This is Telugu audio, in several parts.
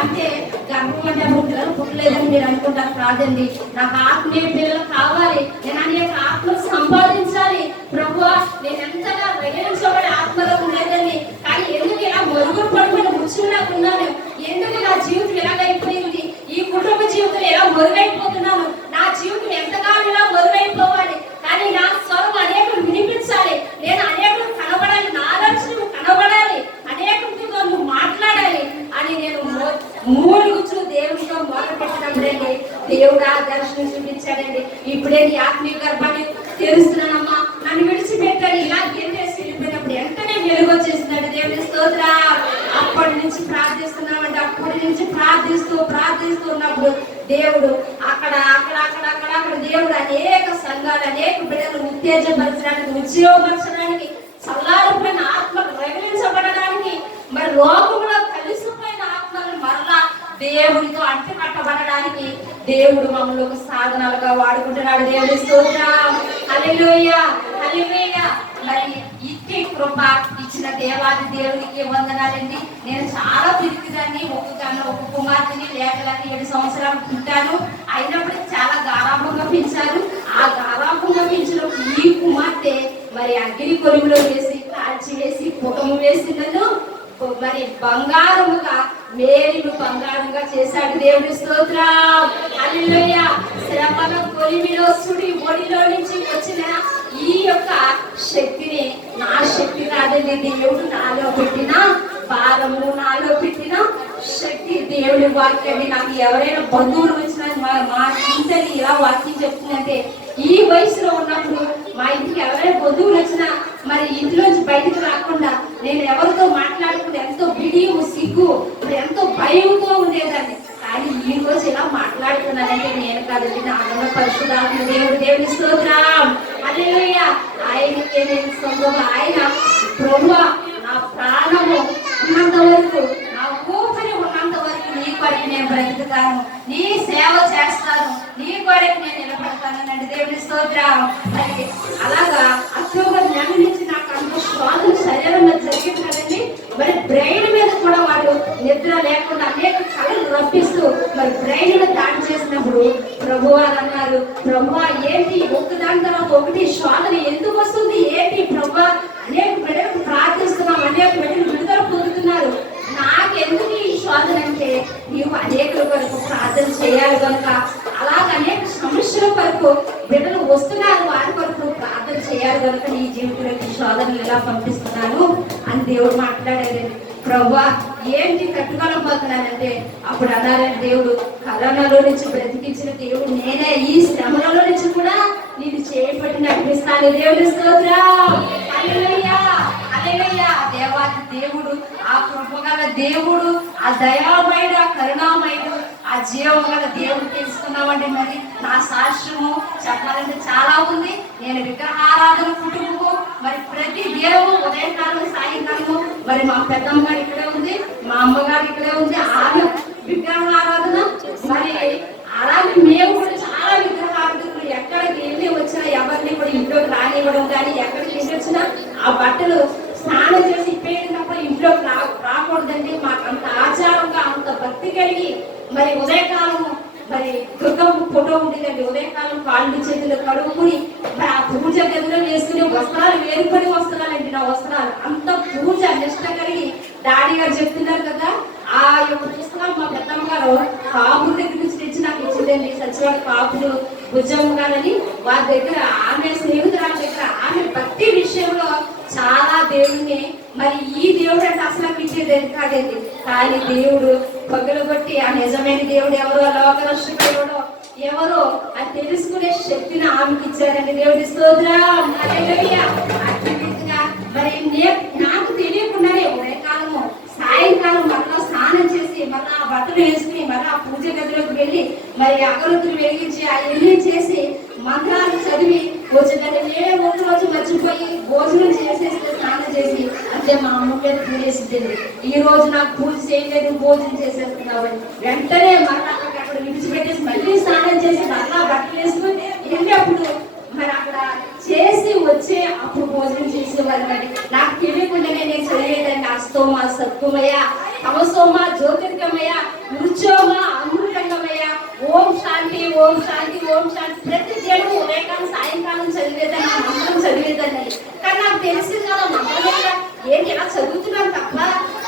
అంటే గర్భం అంటే పిల్లలు పుట్టలేదని మీరు అనుకుంటారు. కాదండి, నాకు ఆత్మీయ పిల్లలు కావాలి, నేను అనేక ఆత్మలు సంపాదించాలి. ప్రభువా, నేను ఎంతగా వేయించబడి ఆత్మలో ఉండేదని, కానీ ఎందుకు ఇలా మరుగుడు పడుకుని కూర్చున్నాకున్నాను, ఎందుకు నా జీవితం ఎలాగైపోయింది, ఈ కుటుంబ జీవితం ఎలా మరుగైపోతున్నాను, నా జీవితం ఎంతగానో ఇలా మరుగైపోవాలి, కానీ నా స్వరం అనేకులు వినిపించాలి, నేను అనేకులు కనబడాలి, నా లక్ష్యం కనబడాలి, అనేకులతో నువ్వు మాట్లాడాలి అని నేను మూడుగుచ్చు దేవుడితో మొదలు పెట్టినప్పుడండి దేవుడు ఆ దర్శనం చూపించాడండి. ఇప్పుడే నీ ఆత్మీయ గర్భాన్ని తెరుస్తున్నానమ్మా, నన్ను విడిచిపెట్టాడు, ఇలా గెలిచేసి వెళ్ళిపోయినప్పుడు వెంటనే వెలుగు వచ్చేస్తున్నాడు. దేవుడి స్తోత్రం. అప్పటి నుంచి ప్రార్థిస్తున్నామంటే అప్పటి నుంచి ప్రార్థిస్తూ ఉన్నప్పుడు దేవుడు అక్కడ దేవుడు అనేక సంఘాలు, అనేక బిడ్డలు ఉత్తేజపరచడానికి, ఉద్యోగపరచడానికి, చల్లారిపోయిన ఆత్మలు రగిలించబడడానికి, మరి లోకంలో కలిసిపోయిన ఆత్మలు మరలా దేవుడితో అంటు కట్టబడడానికి దేవుడు మమ్మల్ని ఒక సాధనాలుగా వాడుకుంటున్నాడు. దేవుడి స్తోత్రం. హల్లెలూయా, హల్లెలూయా. మరి ఇట్టి కృప ఇచ్చిన దేవాది దేవునికి వందనాలండి. నేను చాలా పిరికిదాన్ని, ఒక కుమార్తెని లేఖలని 7 సంవత్సరాలు పుట్టాను. అయినప్పుడు చాలా గారాభంగా పెంచారు. ఆ గారాభంగా పెంచిన ఈ కుమార్తె మరి అగ్ని కొలువులో వేసి కాల్చి వేసి పుటము వేసి నన్ను మరి బంగారముగా, మేలును బంగారంగా చేశాడు. దేవుడి స్తోత్రం. హల్లెలూయా. శ్రమల కొలిమిలో సుడి ఒడిలో నుంచి వచ్చిన ఈ యొక్క శక్తిని నా శక్తి కాదండి, దేవుడు నాలో పెట్టిన భారము, నాలో పెట్టిన శక్తి దేవుడి వాక్యాన్ని. నాకు ఎవరైనా బంధువులు వచ్చినా మా ఇంటిని ఇలా వాక్యం చెప్తుందంటే, ఈ వయసులో ఉన్నప్పుడు మా ఇంటికి ఎవరైనా బంధువులు వచ్చినా మరి ఇంట్లోంచి బయటకు రాకుండా నేను ఎవరితో మాట్లాడుకుంటే ఎంతో బిడియము, సిగ్గు, ఎంతో భయంతో ఉండేదాన్ని. కానీ ఈ రోజు ఇలా మాట్లాడుతున్నానంటే నేను కాదండి, నా పరిశుద్ధాత్మ దేవుడి స్తోత్రం. హల్లెలూయా. ఆయనకే నేను సొంతంగా, ఆయన ప్రభువా, నా ప్రాణము ఉన్నంత వరకు, నా ఊపిరి ఉన్నంత వరకు నీ కొరకు నేను బ్రతుకుతాను, నీ సేవ చేస్తాను, నీ కొరకు నేను నిలబడతానండి. దేవుడి స్తోత్రం. మరి అలాగా అక్టోబర్ నెల నుంచి నాకు అంత శ్వాసలు శరీరంలో జరిగింది కదండి. మరి బ్రెయిన్ మీద కూడా వాడు నిద్ర లేకుండా అనేక కళలు రప్పిస్తూ మరి బ్రెయిన్ దాడి చేసినప్పుడు ప్రభువారు అన్నారు, ప్రభువా ఏంటి ఒకదాని తర్వాత ఒకటి శ్వాసన ఎందుకు వస్తుంది, ఏంటి ప్రభువా, అనేక బిడ్డలకు ప్రార్థిస్తున్నాం, అనేక బిడ్డలు విడుదల పొందుతున్నారు, నాకెందుకు ఈ శోధన అంటే నీవు అనేకుల వరకు ప్రార్థన చేయాలి కనుక, అలాగే అనేక సమస్యల వరకు బిడ్డలు వస్తున్నారు, వారి వరకు ప్రార్థన చేయాలి కనుక నీ జీవితంలోకి శోధనలు ఎలా పంపిస్తున్నాను అని దేవుడు మాట్లాడారు. ప్రభువా ఏంటి తట్టుకోలేకపోతున్నానంటే అప్పుడు అన్నారంటే దేవుడు, కరోనాలో నుంచి బ్రతికించిన దేవుడు నేనే, ఈ శ్రమలలో నుంచి కూడా నేను చేపట్టి నడిపిస్తాను. దేవుడి స్తోత్రం. హల్లెలూయా, హల్లెలూయా. దేవాది దేవుడు, ఆ కృపగల దేవుడు, ఆ దయామయుడు, ఆ కరుణామయుడు, ఆ జీవగల దేవుడు తెలుసుకున్నామండి. మరి నా సాక్ష్యము చెప్పాలంటే చాలా ఉంది. నేను విగ్రహారాధన కుటుంబము, మరి ప్రతి దేవుడు ఉదయకాలం, సాయంకాలము, మరి మా పెద్దమ్మ గారు ఇక్కడే ఉంది, మా అమ్మగారు ఇక్కడే ఉంది, ఆమె విగ్రహారాధన. మరి అలాగే మేము కూడా చాలా విగ్రహారాధనలు, ఎక్కడికి వెళ్ళి వచ్చినా ఎవరిని కూడా ఇంట్లోకి రానివ్వడం, కానీ ఎక్కడికి వెళ్ళి వచ్చినా ఆ బట్టలు స్నానం చేసి ఇప్పేటప్పుడు ఇంట్లోకి రాకూడదండి. మాకు అంత ఆచారంగా, అంత భక్తి కలిగి మరి ఉదయకాలము మరి దుర్గమ్మ ఫోటో ఉండేదండి. ఉదయకాలం కాళ్ళు చేతులు కడుక్కుని మరి ఆ పూజ గదిలో వేసుకునే వస్త్రాలు వేరుపడి వస్త్రాలండి నా వస్త్రాలు. అంత పూజ నిష్ట కలిగి డాడీ గారు చెప్తున్నారు కదా, ఆ యొక్క పుస్తకాలు మా పెద్దమ్మ గారు కాపుల దగ్గర నుంచి తెచ్చి నాకు ఇచ్చిందండి. సచివాలయ కాపులు భుజమ్మ గారని వారి దగ్గర, ఆమె స్నేహితురాల దగ్గర, ఆమె భక్తి విషయంలో చాలా దేవుడిని, మరి ఈ దేవుడు అంటే అసలు ఇచ్చేది కాదండి. కానీ దేవుడు పగలగొట్టి ఆ నిజమైన దేవుడు ఎవరో, లోకరక్షకుడు ఎవరో అది తెలుసుకునే శక్తిని ఆమెకి ఇచ్చారండి. దేవుడి స్తోత్రం. మరి నాకు తెలియకుండానే ఉదయకాలము, సాయంకాలం మళ్ళా స్నానం చేసి, మళ్ళీ ఆ బట్టలు వేసుకుని, మళ్ళీ ఆ పూజ గదిలోకి వెళ్ళి మరి అగరొత్తులు వెలిగించి అవన్నీ చేసి మంత్రాలు చదివి వచ్చేటంటే నేనే ముందు రోజు మర్చిపోయి భోజనం చేసేసి స్నానం చేసి అంటే మా అమ్మ మీద పూజేసింది. ఈ రోజు నాకు పూజ చేయలేదు, భోజనం చేసేస్తున్నావు వెంటనే మళ్ళీ అక్కడ విడిచిపెట్టేసి మళ్ళీ స్నానం చేసి మళ్ళా బట్టలు వేసుకుని వెళ్ళినప్పుడు మరి అక్కడ చేసి వచ్చే అప్పుడు భోజనం చేసేవాళ్ళండి. నాకు తెలియకుండానే నేను చదివేదాన్ని అస్తోమ సత్వమయ తమసోమ జ్యోతిర్గమయ మృత్యోమ అమృతంగమయ ఓం శాంతి ఓం శాంతి ఓం శాంతి ప్రతి దినం ఉదయకాలం సాయంకాలం చదివేదాన్ని మంత్రం చదివేదాన్ని. కానీ నాకు తెలిసింది కదా మంత్రం ఏంటి ఇలా చదువుతున్నాను తప్ప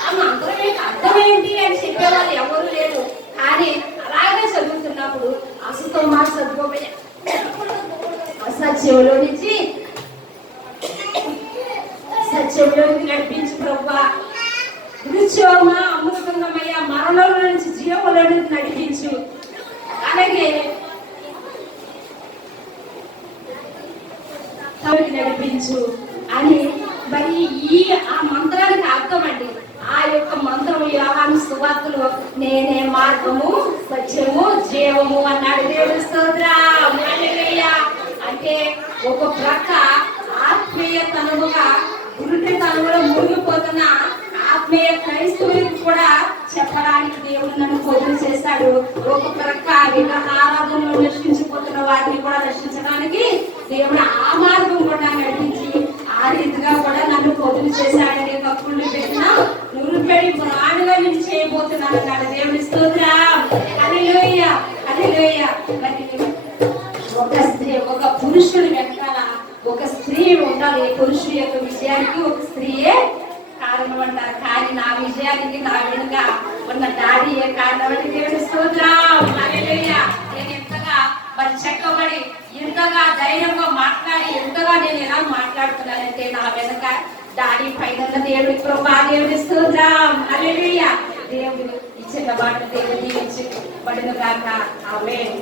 ఆ మంత్రం ఏంటి అర్థం ఏంటి అని చెప్పేవాళ్ళు ఎవరు లేరు. కానీ అలాగే చదువుతున్నప్పుడు అస్తోమ సత్వమయ అసత్యంలో నుంచి సత్యంలోకి నడిపించు ప్రభువా, మృత్యోమ అమృతంగమయ్య మరణంలో నుంచి జీవంలో నుంచి నడిపించు, అలాగే నడిపించు అని. మరి ఆ మంత్రానికి అర్థం అండి. ఆ యొక్క మంత్రము యోహాను సువార్తలో నేనే మార్గము సత్యము జీవము అన్నాడు. దేవుని స్తోత్రం. హల్లెలూయా. అంటే ఒక ప్రక్క ఆత్మీయతనముగా గురుటితనములో మునిగిపోతున్న ఆత్మీయ క్రైస్తవులకు కూడా చెప్పడానికి దేవుడు నన్ను పొదుపు చేశాడు. ఒక ప్రక్క విగ్రహారాధనలో రక్షించిపోతున్న వారిని కూడా రక్షించడానికి దేవుడు ఆ మార్గం కూడా నడిపించి ఆ రీతిగా కూడా నన్ను పొదుపు చేశాడని భక్తులు పెట్టిన నూరుపేడి ప్రాణుగా నేను చేయబోతున్నాను అన్నాడు. దేవుని స్తోత్రం. హల్లెలూయా హల్లెలూయా. ఒక స్త్రీ ఒక పురుషుని వెనకాల ఒక స్త్రీ ఉండాలి. పురుషుడి యొక్క విజయానికి ఒక స్త్రీయే కారణం అంటారు. కానీ నా విజయానికి నా వెనుక ఉన్న డాడీయే కారణం అని దేవుని స్తోత్రం. హల్లెలూయా. నేను ఎంతగా మరి చెక్కబడి ఎంతగా ధైర్యంగా మాట్లాడి ఎంతగా నేను ఎలా మాట్లాడుతున్నానంటే నా వెనుక డాడీ పైన దేవుడి కృప. దేవుని స్తోత్రం. హల్లెలూయా. దేవుడు ఇచ్చిన మాట దేవుడు దీవించి పడిన కాక ఆమేన్.